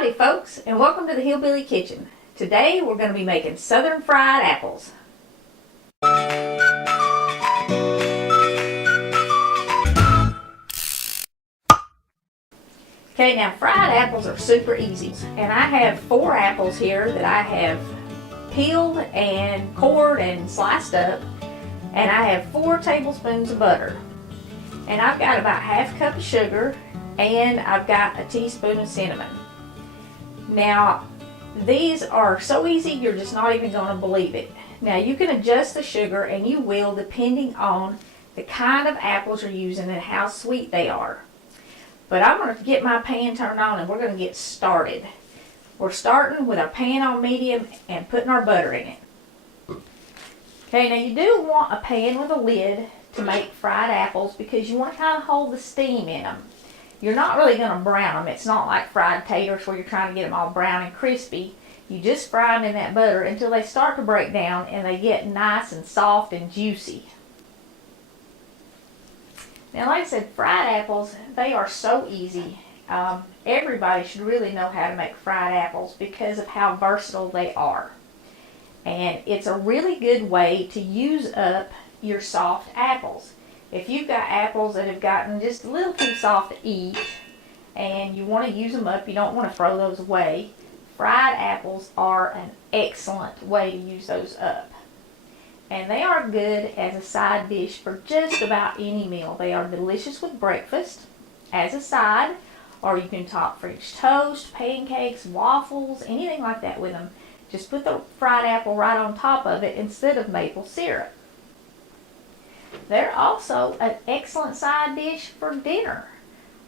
Howdy folks, and welcome to the Hillbilly Kitchen. Today we're going to be making southern fried apples. Okay, now fried apples are super easy, and I have 4 apples here that I have peeled and cored and sliced up, and I have 4 tablespoons of butter, and I've got about half a cup of sugar, and I've got a teaspoon of cinnamon. Now these are so easy you're just not even going to believe it. Now you can adjust the sugar, and you will, depending on the kind of apples you're using and how sweet they are. But I'm going to get my pan turned on and we're going to get started. We're starting with our pan on medium and putting our butter in it. Okay, now you do want a pan with a lid to make fried apples because you want to kind of hold the steam in them. You're not really going to brown them. It's not like fried taters where you're trying to get them all brown and crispy. You just fry them in that butter until they start to break down and they get nice and soft and juicy. Now, like I said, fried apples, they are so easy. Everybody should really know how to make fried apples because of how versatile they are. And it's a really good way to use up your soft apples. If you've got apples that have gotten just a little too soft to eat and you want to use them up, you don't want to throw those away, fried apples are an excellent way to use those up. And they are good as a side dish for just about any meal. They are delicious with breakfast as a side, or you can top French toast, pancakes, waffles, anything like that with them. Just put the fried apple right on top of it instead of maple syrup. They're also an excellent side dish for dinner.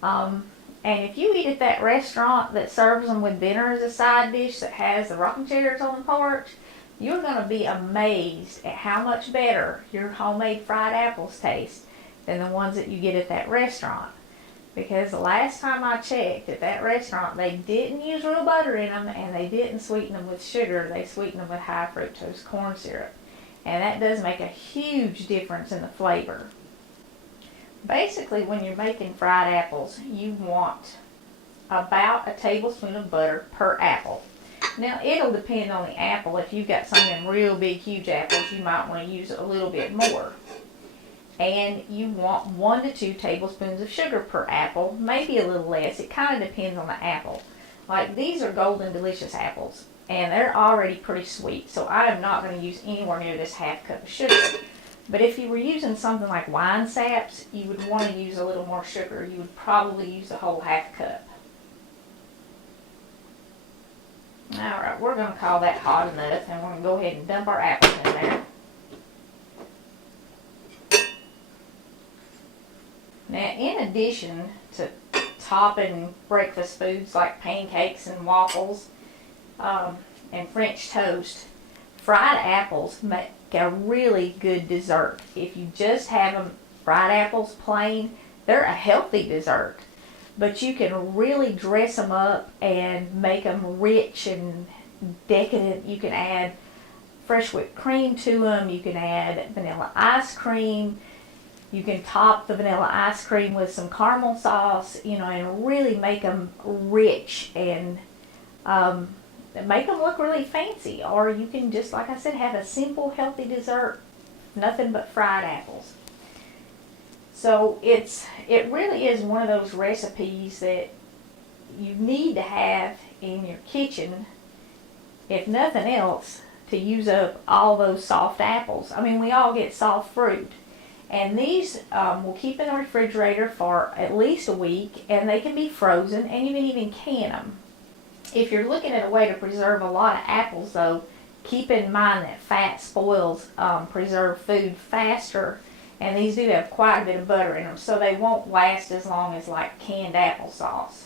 And if you eat at that restaurant that serves them with dinner as a side dish that has the rocking chairs on the porch, you're going to be amazed at how much better your homemade fried apples taste than the ones that you get at that restaurant. Because the last time I checked at that restaurant, they didn't use real butter in them and they didn't sweeten them with sugar. They sweetened them with high fructose corn syrup. And that does make a huge difference in the flavor. Basically, when you're making fried apples, you want about a tablespoon of butter per apple. Now, it'll depend on the apple. If you've got some of them real big, huge apples, you might want to use a little bit more. And you want 1 to 2 tablespoons of sugar per apple, maybe a little less. It kind of depends on the apple. Like, these are Golden Delicious apples, and they're already pretty sweet, so I am not going to use anywhere near this half cup of sugar. But if you were using something like wine saps, you would want to use a little more sugar. You would probably use the whole half cup. Alright, we're going to call that hot enough, and we're going to go ahead and dump our apples in there. Now, in addition to topping breakfast foods like pancakes and waffles and French toast, fried apples make a really good dessert. If you just have them fried apples plain, they're a healthy dessert. But you can really dress them up and make them rich and decadent. You can add fresh whipped cream to them. You can add vanilla ice cream. You can top the vanilla ice cream with some caramel sauce, and really make them rich and make them look really fancy. Or you can just, like I said, have a simple, healthy dessert, nothing but fried apples. So it really is one of those recipes that you need to have in your kitchen, if nothing else, to use up all those soft apples. I mean, we all get soft fruit. And these will keep in the refrigerator for at least a week, and they can be frozen, and you can even can them. If you're looking at a way to preserve a lot of apples, though, keep in mind that fat spoils preserved food faster. And these do have quite a bit of butter in them, so they won't last as long as like canned applesauce.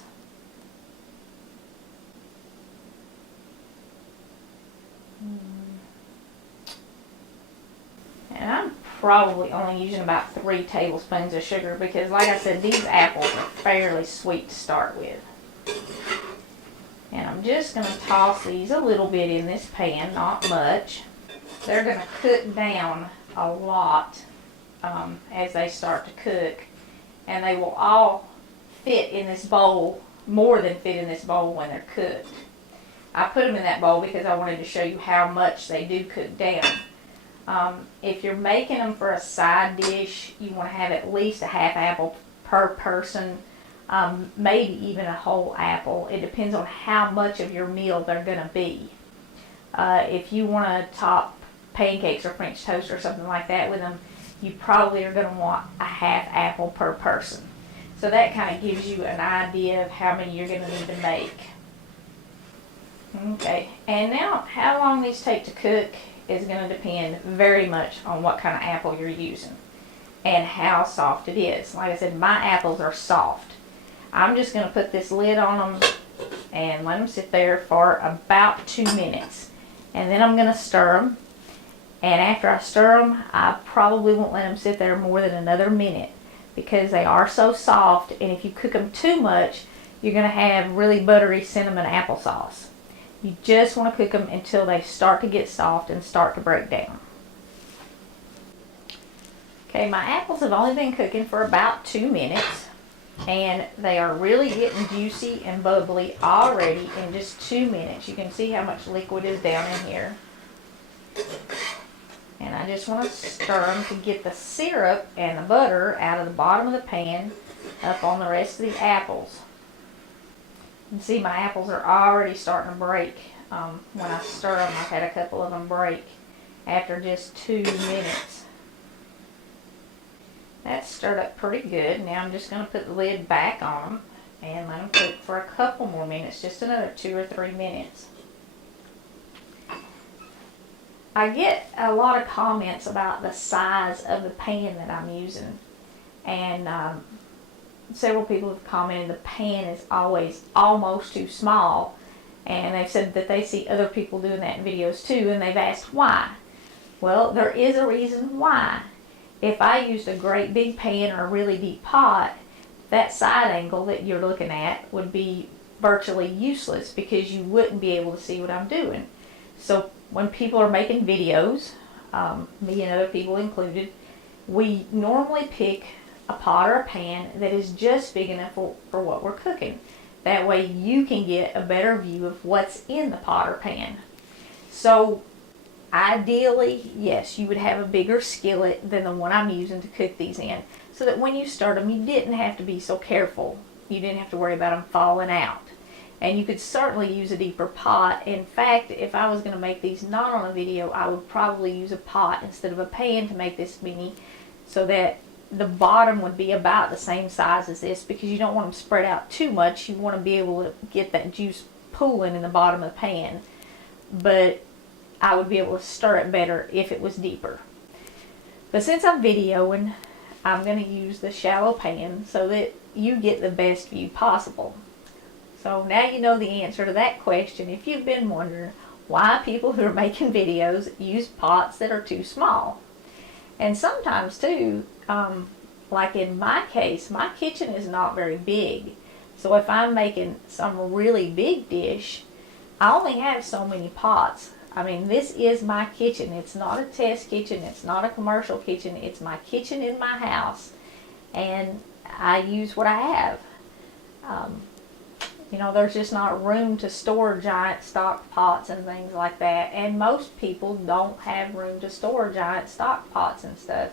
And I'm probably only using about 3 tablespoons of sugar because, like I said, these apples are fairly sweet to start with. And I'm just going to toss these a little bit in this pan, not much. They're going to cook down a lot as they start to cook, and they will all fit in this bowl more than fit in this bowl when they're cooked. I put them in that bowl because I wanted to show you how much they do cook down. If you're making them for a side dish, you want to have at least a half apple per person, maybe even a whole apple. It depends on how much of your meal they're going to be. If you want to top pancakes or French toast or something like that with them, you probably are going to want a half apple per person. So that kind of gives you an idea of how many you're going to need to make. Okay, and now how long these take to cook is going to depend very much on what kind of apple you're using and how soft it is. Like I said, my apples are soft. I'm just going to put this lid on them and let them sit there for about 2 minutes. And then I'm going to stir them. And after I stir them, I probably won't let them sit there more than another minute because they are so soft, and if you cook them too much, you're going to have really buttery cinnamon applesauce. You just want to cook them until they start to get soft and start to break down. Okay, my apples have only been cooking for about 2 minutes, and they are really getting juicy and bubbly already in just 2 minutes. You can see how much liquid is down in here. And I just want to stir them to get the syrup and the butter out of the bottom of the pan up on the rest of the apples. You can see my apples are already starting to break. When I stir them, I've had a couple of them break after just 2 minutes. That's stirred up pretty good. Now I'm just going to put the lid back on them and let them cook for a couple more minutes, just another 2 or 3 minutes. I get a lot of comments about the size of the pan that I'm using, and several people have commented the pan is always almost too small, and they've said that they see other people doing that in videos too, and they've asked why. Well, there is a reason why. If I used a great big pan or a really deep pot, that side angle that you're looking at would be virtually useless because you wouldn't be able to see what I'm doing. So when people are making videos, me and other people included, we normally pick a pot or a pan that is just big enough for what we're cooking. That way you can get a better view of what's in the pot or pan. So ideally, yes, you would have a bigger skillet than the one I'm using to cook these in, so that when you start them, you didn't have to be so careful. You didn't have to worry about them falling out. And you could certainly use a deeper pot. In fact, if I was going to make these not on a video, I would probably use a pot instead of a pan to make this mini, so that the bottom would be about the same size as this, because you don't want them spread out too much. You want to be able to get that juice pooling in the bottom of the pan. But I would be able to stir it better if it was deeper. But since I'm videoing, I'm going to use the shallow pan so that you get the best view possible. So now you know the answer to that question if you've been wondering why people who are making videos use pots that are too small. And sometimes too, like in my case, my kitchen is not very big. So if I'm making some really big dish, I only have so many pots. I mean, this is my kitchen. It's not a test kitchen. It's not a commercial kitchen. It's my kitchen in my house. And I use what I have. You know, there's just not room to store giant stock pots and things like that. And most people don't have room to store giant stock pots and stuff.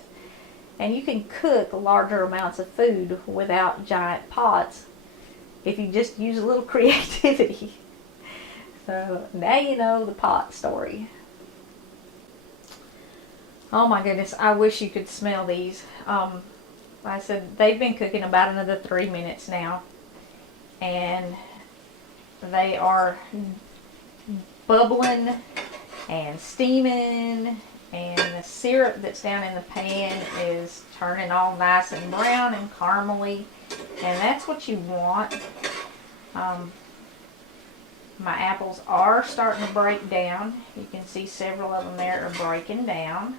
And you can cook larger amounts of food without giant pots if you just use a little creativity. So now you know the pot story. Oh my goodness, I wish you could smell these. Like I said, they've been cooking about another 3 minutes now. And they are bubbling and steaming, and the syrup that's down in the pan is turning all nice and brown and caramely, and that's what you want. My apples are starting to break down. You can see several of them there are breaking down,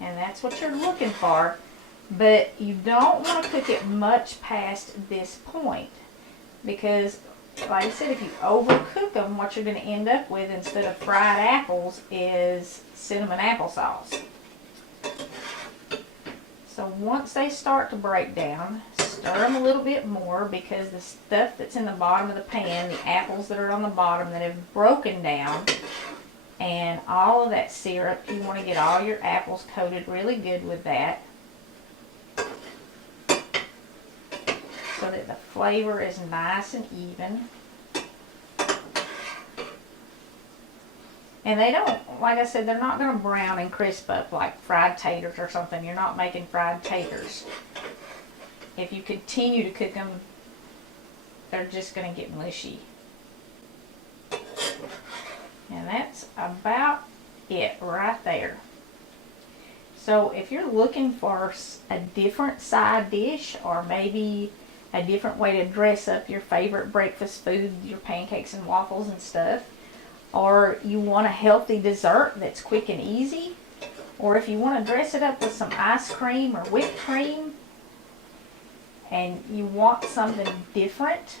and that's what you're looking for. But you don't want to cook it much past this point, because like I said, if you overcook them, what you're going to end up with instead of fried apples is cinnamon applesauce. So once they start to break down, stir them a little bit more because the stuff that's in the bottom of the pan, the apples that are on the bottom that have broken down, and all of that syrup, you want to get all your apples coated really good with that so that the flavor is nice and even. And they don't, like I said, they're not going to brown and crisp up like fried taters or something. You're not making fried taters. If you continue to cook them, they're just going to get mushy. And that's about it right there. So if you're looking for a different side dish, or maybe a different way to dress up your favorite breakfast food, your pancakes and waffles and stuff, or you want a healthy dessert that's quick and easy, or if you want to dress it up with some ice cream or whipped cream and you want something different,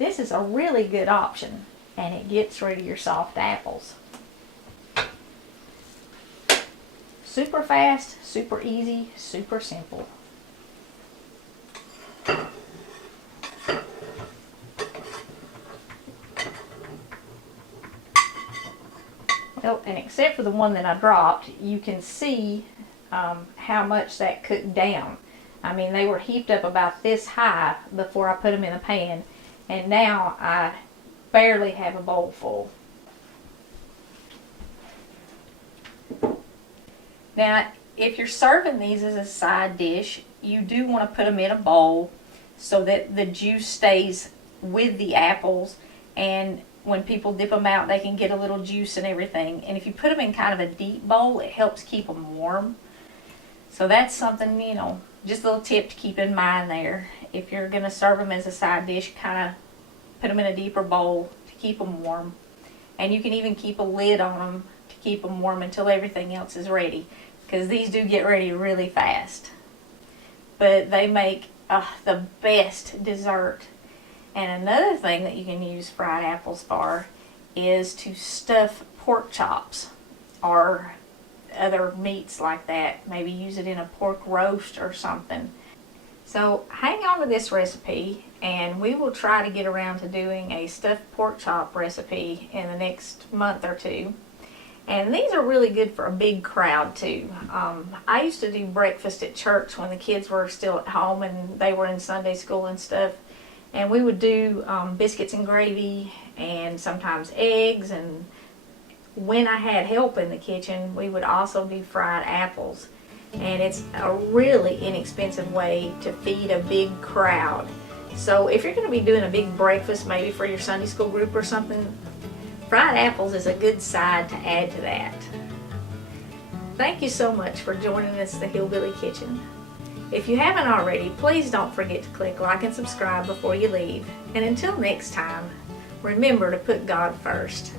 this is a really good option, and it gets rid of your soft apples. Super fast, super easy, super simple. Well, and except for the one that I dropped, you can see how much that cooked down. I mean, they were heaped up about this high before I put them in the pan, and now I barely have a bowl full. Now, if you're serving these as a side dish, you do want to put them in a bowl so that the juice stays with the apples, and when people dip them out, they can get a little juice and everything. And if you put them in kind of a deep bowl, it helps keep them warm. So that's something, you know, just a little tip to keep in mind there. If you're going to serve them as a side dish, kind of put them in a deeper bowl to keep them warm. And you can even keep a lid on them to keep them warm until everything else is ready, because these do get ready really fast. But they make the best dessert. And another thing that you can use fried apples for is to stuff pork chops or other meats like that. Maybe use it in a pork roast or something. So hang on to this recipe, and we will try to get around to doing a stuffed pork chop recipe in the next month or two. And these are really good for a big crowd too. I used to do breakfast at church when the kids were still at home and they were in Sunday school and stuff. And we would do biscuits and gravy and sometimes eggs. And when I had help in the kitchen, we would also do fried apples. And it's a really inexpensive way to feed a big crowd. So if you're going to be doing a big breakfast, maybe for your Sunday school group or something, fried apples is a good side to add to that. Thank you so much for joining us at the Hillbilly Kitchen. If you haven't already, please don't forget to click like and subscribe before you leave. And until next time, remember to put God first.